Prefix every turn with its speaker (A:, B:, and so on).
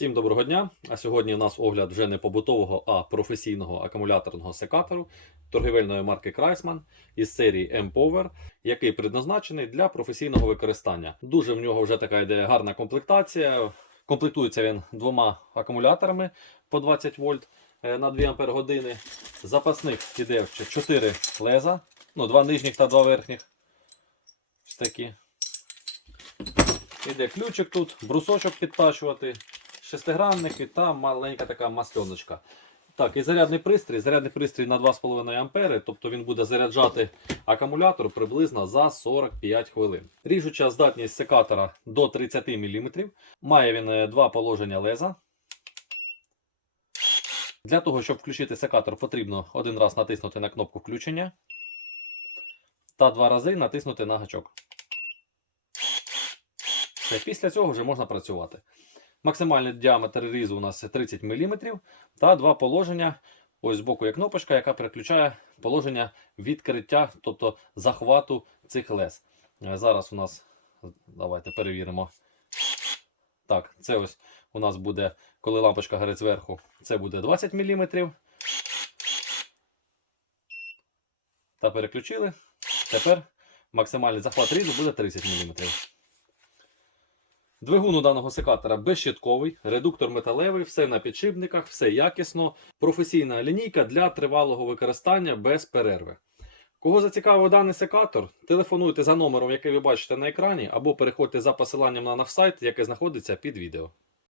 A: Всім доброго дня! А сьогодні у нас огляд вже не побутового, а професійного акумуляторного секатору торгівельної марки Крайсман із серії M-Power, який предназначений для професійного використання. Дуже в нього вже така йде гарна комплектація. Комплектується він двома акумуляторами по 20 вольт е, на 2 ампер години. Запасних іде 4 леза, ну, два нижніх та два верхніх. Ось такі. Іде ключик тут, брусочок підтачувати, шестигранники та маленька така масльоночка. Так, і зарядний пристрій. Зарядний пристрій на 2,5 ампери, тобто він буде заряджати акумулятор приблизно за 45 хвилин. Ріжуча здатність секатора до 30 мм. Має він е, два положення леза. Для того, щоб включити секатор, потрібно один раз натиснути на кнопку включення та два рази натиснути на гачок. Після цього вже можна працювати. Максимальний діаметр різу у нас 30 мм та два положення. Ось збоку є кнопочка, яка переключає положення відкриття, тобто захвату цих лез. Е, Зараз у нас, давайте перевіримо. Так, це ось у нас буде, коли лампочка горить зверху, це буде 20 мм. Та переключили. Тепер максимальний захват різу буде 30 мм. Двигун у даного секатора безщитковий, редуктор металевий, все на підшипниках, все якісно. Професійна лінійка для тривалого використання без перерви. Кого зацікавив даний секатор, телефонуйте за номером, який ви бачите на екрані, або переходьте за посиланням на наш сайт, яке знаходиться під відео.